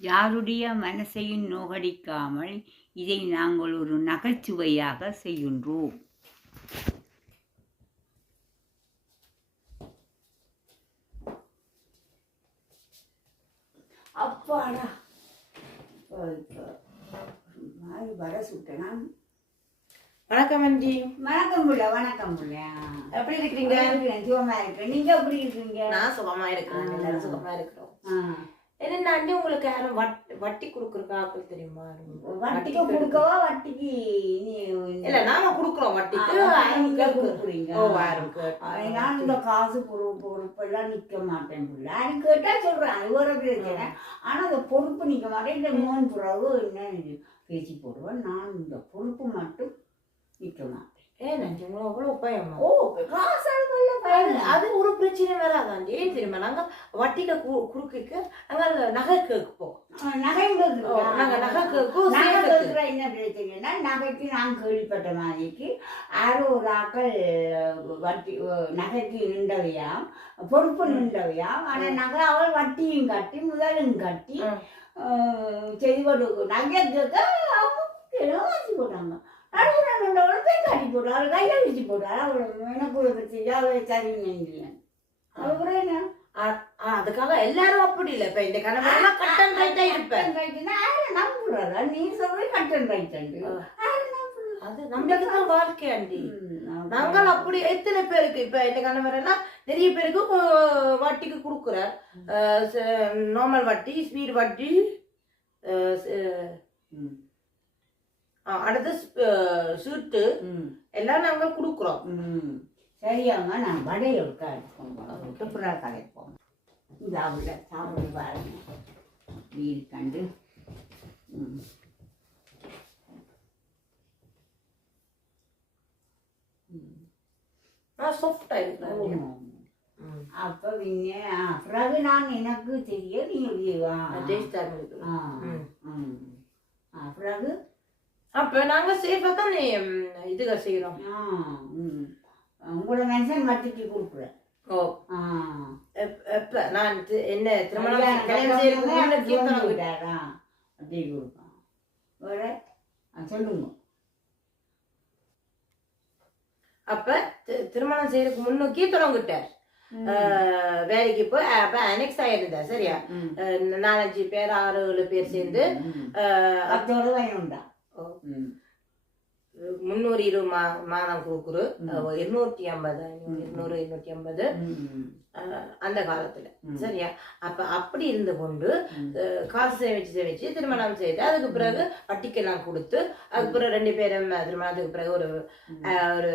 யாருடைய மனசையும் நோகடிக்காமல் இதை நாங்கள் ஒரு நகைச்சுவையாக செய்கின்றோம். அப்பாடா வர சுட்டனா. வணக்கம் அஞ்சி. வணக்கம் புள்ள. வணக்கம் புள்ள. எப்படி இருக்கிறீங்க? சுகமா இருக்கு. நீங்க எப்படி இருக்கீங்க? நான் சுகமா இருக்கிறேன். எல்லாரும் சுகமா இருக்கிறோம். என்ன அண்டி உங்களுக்கு யாரும் வட்டி கொடுக்குறக்கா ஆக்கள் தெரியுமா? வட்டிக்கு கொடுக்கவா? வட்டிக்கு இல்ல நாம குடுக்குறோம் வட்டிக்கு. கொடுக்குறீங்க. நான் இந்த காசு பொறுப்பெல்லாம் நிக்க மாட்டேன் புள்ள. அது கேட்டா சொல்றேன் அது ஒரு பிரச்சனை. ஆனா அந்த பொறுப்பு நிக்க மாட்டேன். இந்த மோன் புறாவு என்ன பேச்சு போடுவேன். நான் இந்த பொறுப்பு மட்டும் நிக்க மாட்டேன். ஏன் அவ்வளவு பயமா? காசு அது ஒரு பிரச்சனை வராதாண்டி. ஏன் தெரியுமா? நாங்க வட்டியில குறுக்க நாங்க நகை கேட்போம். என்ன பிரச்சனைனா நகைக்கு நான் கேள்விப்பட்ட மாதிரிக்கு யாரோ ஒரு ஆக்கள் வட்டி நகைக்கு நின்றவையாம், பொறுப்பு நின்றவையாம். ஆனா நகை அவள் வட்டியும் கட்டி முதலும் கட்டி செய்து கொடுக்கும். நகை கேட்க அவங்க வாசி போட்டாங்க. காட்டி போட்டு அவள் கையில வச்சு போட்டாள். அவள் எனக்கு பற்றி சரிங்க. அப்புறம் என்ன அதுக்காக எல்லாரும் அப்படி இல்ல. இப்ப இந்த கணவன் கட்டன் ரைட்டா இருப்பேன் நம்புறதா நீ சொல்ற கட்டன் ரைட். அது நம்மளுக்கு வாழ்க்கை அண்டி. நாங்கள் அப்படி எத்தனை பேருக்கு இப்ப இந்த கணவர் எல்லாம் நிறைய பேருக்கு வட்டிக்கு கொடுக்குற நார்மல் வட்டி, ஸ்பீட் வட்டி, அடுத்து சீட்டு எல்லாம் நாங்கள் கொடுக்குறோம். சரியாங்க. நான் வடையை புறா கலைப்போம். இந்த அவள சாப்பிடு பாருங்க. வீடு கண்டு அப்ப பிறகு நான் எனக்கு தெரிய பிறகு அப்ப நாங்க சேஃபா தான் இதுக செய்யறோம். உங்களோட மனுஷன் வட்டிக்கு கொடுக்குறேன். நான் என்ன திருமணம் சொல்லுங்க. அப்ப திருமணம் செய்யறதுக்கு முன்னோக்கி தொடங்கிட்டார். வேலைக்கு போய் அப்ப அனெக்ஸ் ஆயிருந்தா. சரியா? 4-5 பேர் 6-7 பேர் சேர்ந்து 320 மாதம் கொடுக்குறு. 250 அந்த காலத்துல. சரியா? அப்ப அப்படி இருந்து கொண்டு காசு சேமிச்சு திருமணம் செய்து அதுக்கு பிறகு வட்டிக்கெல்லாம் கொடுத்து அதுக்கு பிறகு 2 பேரும் திருமணத்துக்கு பிறகு ஒரு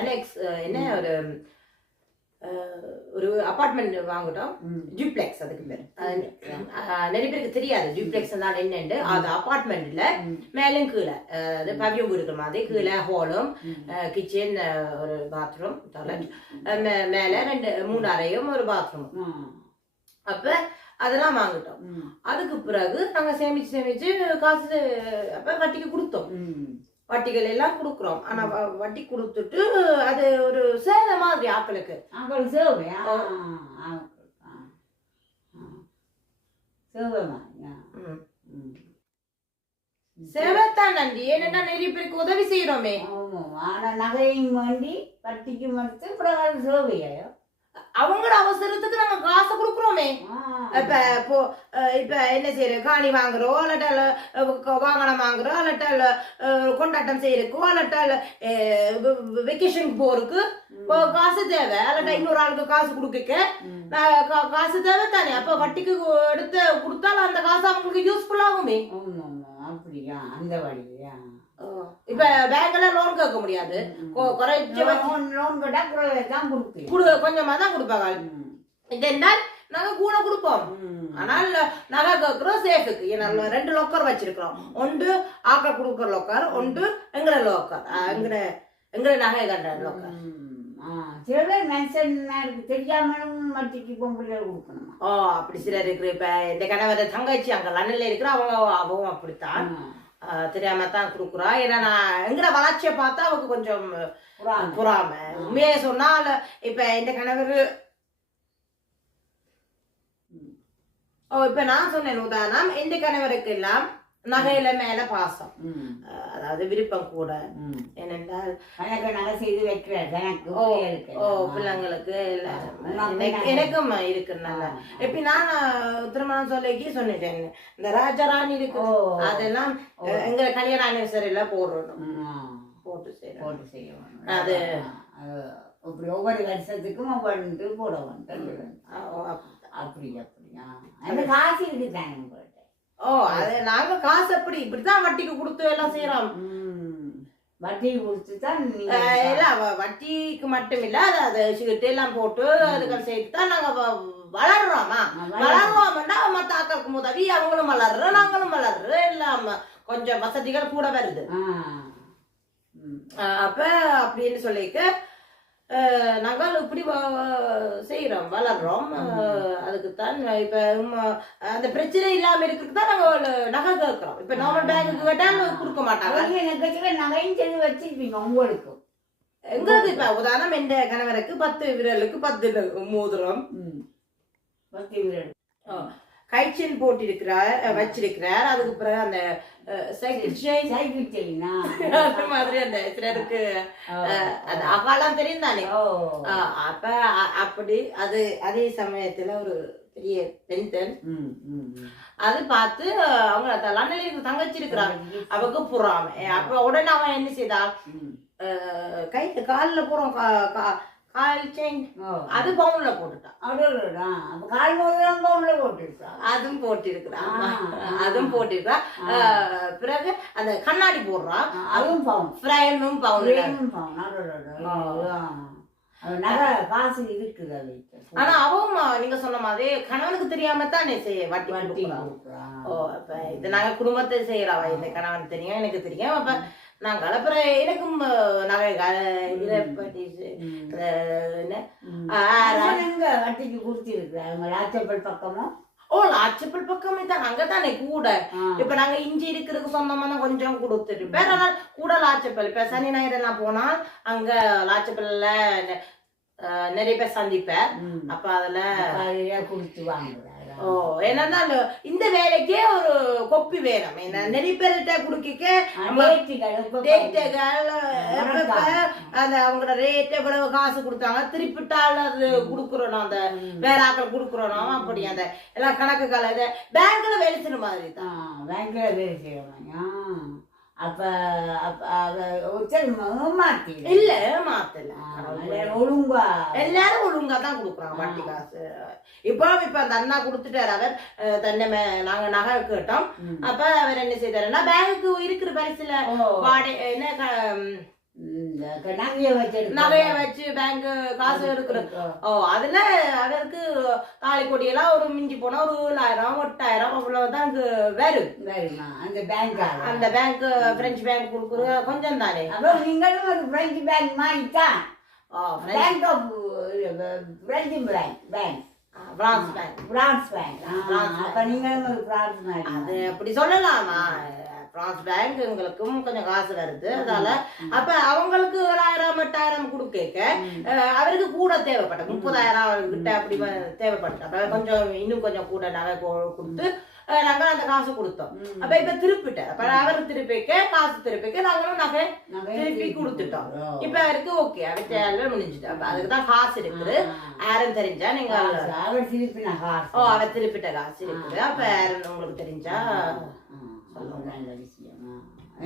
அனெக்ஸ் என்ன ஒரு அபார்ட்மெண்ட் வாங்கிட்டோம். டியூப்ளெக்ஸ் அதுக்கு பேர். நிறைய பேருக்கு தெரியாது டியூப்ளெக்ஸ் என்னன்னு. அது அபார்ட்மெண்ட்ல மேலும் கீழே அது பவியம் இருக்கிற மாதிரி கீழே ஹாலும் கிச்சன் ஒரு பாத்ரூம் டாய்லெட் மேல 3 அறையும் ஒரு பாத்ரூம். அப்ப அதெல்லாம் வாங்கிட்டோம். அதுக்கு பிறகு நாங்க சேமிச்சு காசு அப்ப வட்டிக்கு கொடுத்தோம். வட்டிகள் எல்லாம் கொடுக்குறோம். ஆனா வட்டி கொடுத்துட்டு அது ஒரு சேவை மாதிரி ஆக்களுக்கு சேவைத்தான் நன்றி. ஏன்னா நிறைய பேருக்கு உதவி செய்யறோமே. ஆனா நகையும் வேண்டி வட்டிக்கு மறுத்து சேவையாயோ அவங்களோட அவசரத்துக்கு நாங்க காசு கொடுக்குறோமே. இப்ப என்ன செய்யறோம்? காணி வாங்குறோம், அல்லட்டால வாகனம் வாங்குறோம், அல்லட்டால கொண்டாட்டம் செய்யறதுக்கோ, அல்லட்டால வெக்கேஷனுக்கு போறதுக்கு காசு தேவை. அல்லட்டா இன்னொரு ஆளுக்கு காசு கொடுக்க காசு தேவை தானே. அப்ப வட்டிக்கு எடுத்து கொடுத்தாலும் அந்த காசு அவங்களுக்கு யூஸ்ஃபுல் ஆகுமே. அப்படியா? அந்த வழியா? இப்ப பேங்க்ல லோன் கேட்க முடியாது. கொஞ்சமா தான் கொடுப்பாங்க. இதென்னால் நாங்க கூட கொடுப்போம். ஆனால் நகை கேட்கிறோம் சேஃபுக்கு. ஏன்னா 2 லோக்கர் வச்சிருக்கிறோம். ஒன்று ஆக்கள் கொடுக்குற லோக்கர், ஒன்று எங்கட லோக்கர், எங்கட நகை கண்ட லோக்கர். சில பேர் மனுஷனுக்கு தெரியாமலும் வட்டிக்கு பொம்பளை கொடுக்கணுமா? அப்படி சிலர் இருக்கு. இப்ப இந்த கணவர் தங்கச்சி அங்க லண்டன்ல இருக்கிற அவங்க அப்படித்தான் தெரியாம தான் கொடுக்குறா. ஏன்னா நான் எங்கட வளர்ச்சியை பார்த்தா அவருக்கு கொஞ்சம் பொறாம. உண்மையை சொன்னால் இப்ப இந்த கணவர் இப்ப நான் சொன்னேன் உதாரணம் எந்த கணவருக்கு எல்லாம் நகையில மேல பாசம், அதாவது விருப்பம் கூட. ஏனென்றால் நகை செய்து வைக்கிறார் பிள்ளைங்களுக்கு எனக்கும் இருக்கு. நல்லா எப்படி நான் திருமணம் சொல்லிக்கி சொன்னிட்டேன், இந்த ராஜராணி இருக்கு அதெல்லாம் எங்க கல்யாண ஆனிவர்சரியில போடுறோம், போட்டு செய்யணும். அது ஒவ்வொரு வருஷத்துக்கும் ஒவ்வொன்று போட வேண்டும். அப்படியா அந்த காசு இருக்குதாங்க உங்கள்கிட்ட? அது நாங்க காசு அப்படி இப்படித்தான் வட்டிக்கு கொடுத்து எல்லாம் செய்யறோம். வட்டி கொடுத்துதான் வட்டிக்கு மட்டும் இல்ல, அது சீட்டு எல்லாம் போட்டு அதுக்கு சேர்த்து தான் நாங்க வளர்றோமா. வளர்றோம்னா மத்த ஆக்களுக்கு உதவி, அவங்களும் வளர்றோம் நாங்களும் வளர்றோம், எல்லாம் கொஞ்சம் வசதிகள் கூட வருது. அப்ப அப்படின்னு சொல்லிக்க நாங்கள் இப்படி செய்யறோம், வளர்றோம். அதுக்குத்தான் இப்ப அந்த பிரச்சனை இல்லாம இருக்கிறதுக்கு தான் நாங்க நகை கேட்கிறோம். இப்ப நார்மல் பேங்குக்கு கேட்டாலும் கொடுக்க மாட்டாங்க. நகையும் செய்து வச்சிருப்பீங்க உங்களுக்கு. எங்களுக்கு இப்ப உதாரணம் எந்த கணவருக்கு 10 விரலுக்கு 10 மோதிரம், 10 விரல் கைச்செயின் போட்டிருக்கிறார் வச்சிருக்கிறார். அதுக்கு பிறகு அந்த சைக்கிள் செயின் அந்த மாதிரி அந்த சிலருக்கு அந்த அகாலம் தெரியும் தானே. அப்ப அப்படி அது அதே சமயத்துல ஒரு பெரிய பெண்கள் அது பார்த்து அவங்க தங்கச்சி இருக்கிறாங்க, அவக்கு புறாம. அப்ப உடனே அவன் என்ன செய்தான், கை கால்ல போறோம் கால் செயின் அது பவுன்ல போட்டுட்டான். அதுவும் போட்டிருக்கிறான், அதுவும் போட்டிருக்கான். பிறகு அந்த கண்ணாடி போடுறான், அதுவும் பவுன், ஃப்ரேமும் பவுன். காசு இருக்குது. ஆனா அவங்க நீங்க சொன்ன மாதிரி கணவனுக்கு தெரியாம தான் வட்டி வட்டி. அப்ப இது நாங்க குடும்பத்தை செய்யறவா, இந்த கணவன் தெரியும் எனக்கு தெரியும். அப்ப நாங்கள் அப்புறம் எனக்கும் நகை வட்டிக்கு கொடுத்திருக்கிறாங்க. லாச்சப்பல் பக்கமும் லாச்சப்பல் பக்கமே தான் அங்கதானே கூட. இப்ப நாங்க இஞ்சி இருக்கிறதுக்கு சொந்தமா தான் கொஞ்சம் கொடுத்துருப்பேன். ஆனால் கூட லாச்சப்பல் இப்ப சனி ஞாயிறு எல்லாம் போனால் அங்க லாச்சப்பல்ல நிறைய பேர் சந்திப்பேன். அப்ப அதுல குடுத்து வாங்குறாங்க. என்னன்னா இந்த வேலைக்கே ஒரு கொப்பி வேணும். நிறைய பேர்கிட்ட குடுக்க அந்த அவங்களோட ரேட் எவ்வளவு காசு கொடுத்தாங்க, திருப்பிட்டாலும் அது குடுக்குறோம், அந்த வேற ஆக்கள் குடுக்குறோம். அப்படி அந்த எல்லாம் கணக்கு கால இதை பேங்க்ல வேலை செய்யற மாதிரி தான். பேங்க்ல வேலை செய்யறாங்க. அப்ப மாத்தி இல்ல மாத்தல, ஒழுங்கா எல்லாரும் ஒழுங்கா தான் குடுக்குறாங்க வட்டி காசு. இப்ப அந்த அண்ணா குடுத்துட்டாரு, அவர் தன்னை நாங்க நகை கேட்டோம். அப்ப அவர் என்ன செய்தாருன்னா பேங்குக்கு இருக்கிற பரிசுல வாடகை என்ன நகைய வச்சு பேங்க் காசு எடுக்கிறது. அதுல அவருக்கு தாலி கொடியெல்லாம் ஒரு மிஞ்சி போனா ஒரு 7,000 8,000 அவ்வளவுதான் வரும். அந்த பேங்க் பிரெஞ்சு பேங்க் கொடுக்குற கொஞ்சம் தானே. நீங்களும் ஒரு பிரெஞ்சு பேங்க் மாதிரிதான். அது அப்படி சொல்லலாமா? பிரான்ஸ் பேங்க் எங்களுக்கும் கொஞ்சம் காசு வருது. அதனால அப்ப அவங்களுக்கு 7,000 8,000 கொடுக்க அவருக்கு கூட தேவைப்பட்ட 30,000 கிட்ட அப்படி தேவைப்பட்ட. அப்ப கொஞ்சம் இன்னும் கொஞ்சம் கூட நகை கொடுத்து நாங்க அந்த காசு கொடுத்தோம். அப்ப இப்ப திருப்பிட்டேன். அப்ப அவருக்கு திருப்பிக்க காசு திருப்பிக்க நாங்களும் நகை திருப்பி கொடுத்துட்டோம். இப்ப அவருக்கு ஓகே, அவர் தேவை முடிஞ்சுட்டு. அப்ப அதுக்குதான் காசு இருக்குது. யாரும் தெரிஞ்சா நீங்க அவர் திருப்பிட்ட காசு இருக்குது. அப்ப யாரும் உங்களுக்கு தெரிஞ்சா நல்ல விஷயமா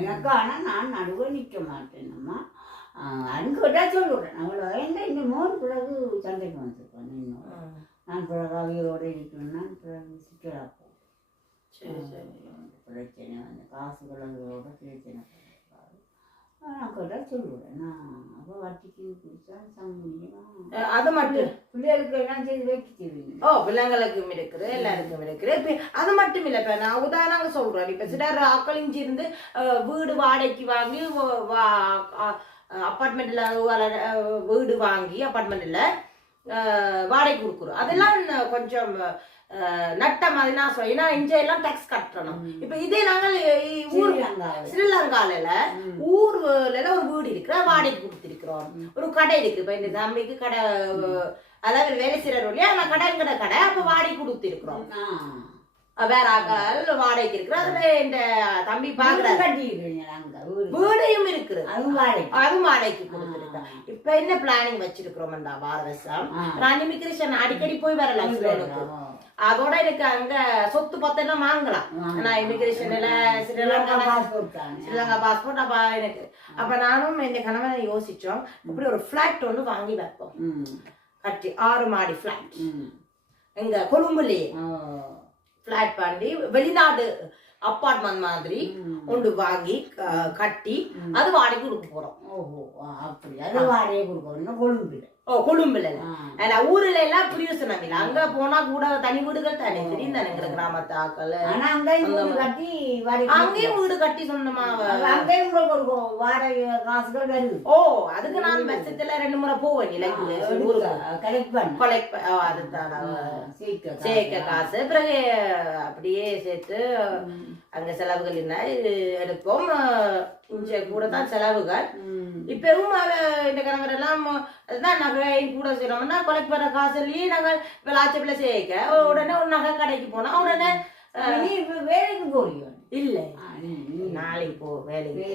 எனக்கு. ஆனா நான் நடுவே நிற்க மாட்டேன்மா, அன்கட்டா சொல்லுறேன். அவ்வளோ எங்க இந்த 3 பிறகு சந்தைக்கு வந்துருக்கேன். இன்னும் நான் பிறகு அவையோட இருக்கணும்னா பிறகு சிக்கலா போகும். பிரச்சனை வந்து காசு குழந்தைகளோட பிரச்சனை நான் கேட்டா சொல்லுவேன். நான் அப்போ வட்டிக்கு குடிச்சா சமையலாம். அது மட்டும் பிள்ளைகளுக்கு எல்லாம் செய்து வைக்கிறீங்க. பிள்ளைங்களுக்கும் இருக்குது, எல்லாருக்கும் இருக்குது. இப்ப அது மட்டும் இல்ல, இப்ப நான் உதாரணம் சொல்றேன். இப்ப சிலர் ஆக்களிஞ்சி இருந்து வீடு வாடகைக்கு வாங்கி அப்பார்ட்மெண்ட்ல வீடு வாங்கி அப்பார்ட்மெண்ட்ல வாடகை கொடுக்குறோம். அதெல்லாம் கொஞ்சம் நட்ட மாதிரி நான் சொல்ல. ஏன்னா இங்க எல்லாம் டாக்ஸ் கட்டணும். இப்ப இதே நாங்கள் ஸ்ரீலங்கால ஊர்ல ஒரு வீடு இருக்கிற வாடகை கொடுத்திருக்கிறோம். ஒரு கடை இருக்கு. இப்ப இந்த தம்பிக்கு கடை அதாவது வேலை செய்யற இல்லையா நான் கடை கடை அப்ப வாடகை கொடுத்து இருக்கிறோம் வேற ஆக்கள் வாடகைக்கு இருக்கிற அதுல இந்த தம்பி பாக்குறாரு வீடையும் இருக்குது அதுவும் வாடகைக்கு கொடுத்துருக்கேன். இப்ப என்ன பிளானிங் வச்சிருக்கிறோம்டா வார வருஷம் நான் இமிகிரேஷன் அடிக்கடி போய் வரலாம் சிலோனுக்கு. அதோட எனக்கு அங்க சொத்து பத்தெல்லாம் வாங்கலாம். நான் இமிகிரேஷன்ல ஸ்ரீலங்கா பாஸ்போர்ட் அப்ப எனக்கு அப்ப நானும் என் கணவன் யோசிச்சோம் இப்படி ஒரு பிளாட் ஒன்று வாங்கி வைப்போம் கட்டி 6 மாடி பிளாட் எங்க கொழும்புலயே பிளாட் பண்ணி வெளிநாடு அப்பார்ட்மெண்ட் மாதிரி ஒன்று வாங்கி கட்டி அது வாடகை கொடுக்க போறோம். அப்படி அது வாடகை கொடுக்கணும் கொழும்புல. கொழும்புல ஊர்ல எல்லாம் பிரியோசனம் இல்லை. அங்க போனா கூட தனி வீடுகள் தானே தெரியும் தானேங்கிற கிராமத்து ஆக்கள் அங்கேயும் வீடு கட்டி சொன்னமா அங்கேயும் வாடகை காசுகள் வருது. அதுக்கு நான் வருஷத்துல 2 முறை போவேன் நிலைக்கு அதுதான் சேர்க்க காசு பிறகு அப்படியே சேர்த்து அங்க செலவுகள் என்ன எடுப்போம். இங்க கூட தான் செலவுகள். இப்பவும் இந்த கணவர் எல்லாம் அதுதான் நகை கூட செய்யறோம்னா கொலைக்கு வர காசுலயே நாங்கள் விளாச்சப்பில சேர்க்க உடனே ஒரு நகை கடைக்கு போனா உடனே வேலைக்கு போறீங்க இல்ல நாளைக்கு வேலைக்கு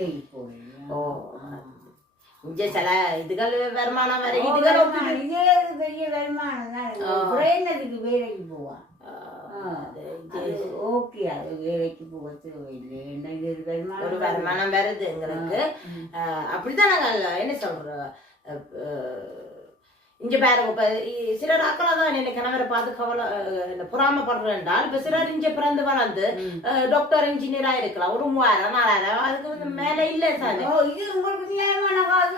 இங்க சில இதுகள் வருமானம் வர இதுகள் இதே பெரிய வருமானம் தான் வேலைக்கு போவான். ஓகே அது வேலைக்கு போகிறது ஒரு வருமானம் வருது எங்களுக்கு. அப்படித்தான் நாங்கள் என்ன சொல்றோம் இங்க பாருங்க இப்ப சிலர் அக்களா தான் என்ன கணவரை பார்த்து கவலை பொறாமப்படுறேன் என்றால் இப்ப சிலர் இங்க பிறந்து வளர்ந்து டாக்டர் இன்ஜினியரா இருக்கலாம் ஒரு 3000 4000 அதுக்கு வந்து மேல இல்ல சார். இது உங்களுக்கு நியாயமான காசு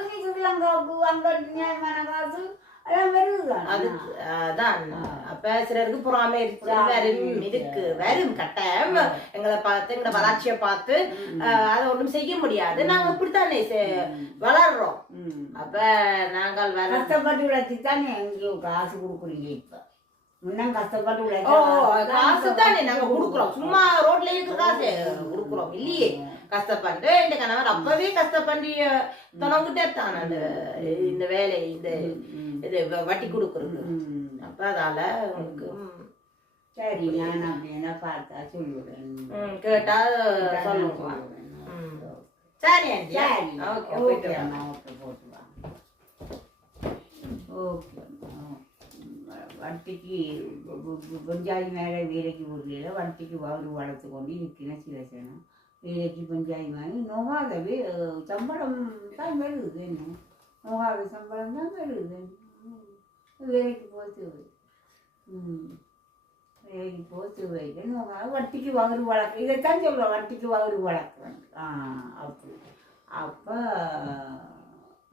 அங்க நியாயமான காசு அதுதான் அப்ப சிலருக்கு பொறாமை இருக்கு வரும் கட்டாயம் எங்களை பார்த்து எங்களை வளர்ச்சியை பார்த்து அதை ஒண்ணும் செய்ய முடியாது. நாங்க இப்படித்தானே வளர்றோம். அப்ப நாங்கள் கஷ்டப்பட்டு உழைச்சித்தானே எங்களுக்கு காசு கொடுக்குறீங்க. இப்ப முன்ன கஷ்டப்பட்டு காசு தானே நாங்க கொடுக்குறோம். சும்மா ரோட்ல இருக்கிற காசு கொடுக்குறோம் இல்லையே. கஷ்டப்பட்டு இந்த கணவர் அப்பவே கஷ்டப்பட்டு தொடங்கிட்டே தான் அந்த இந்த வேலை இந்த இது வட்டி கொடுக்குறது. அப்ப அதால உங்களுக்கு சரி நான் அப்படின்னா பார்த்தா சொல்லுவேன் கேட்டா சொல்லுங்க. சரி சரி ஓகே போட்டு வாங்க. ஓகே வட்டிக்கு பஞ்சாயத்து மேலே வேலைக்கு போகல வட்டிக்கு வளர்த்து கொண்டு இருக்கிறேன் சில சனம் வேலைக்கு பஞ்சாயத்து வாங்கி நோகாதவே சம்பளம் தான் வருது. என்ன நோகாத சம்பளம் தான் வருது. வேலைக்கு போத்து வேலைக்கு போத்து வைக்க நோகாத வட்டிக்கு வகுறு வளர்க்க இதைத்தான் சொல்லுவோம் வட்டிக்கு வகுறு வளர்க்குறாங்க. அப்படி அப்போ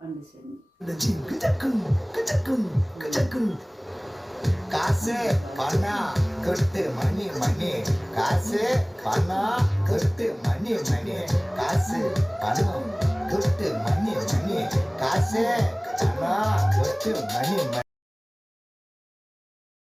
வந்து காசு பணம் கொட்டு மணி மணி காசு பணம் கொட்டு மணி மணி காசு பணம் கொட்டு மணி மணி காசு பணம் கொட்டு மணி மணி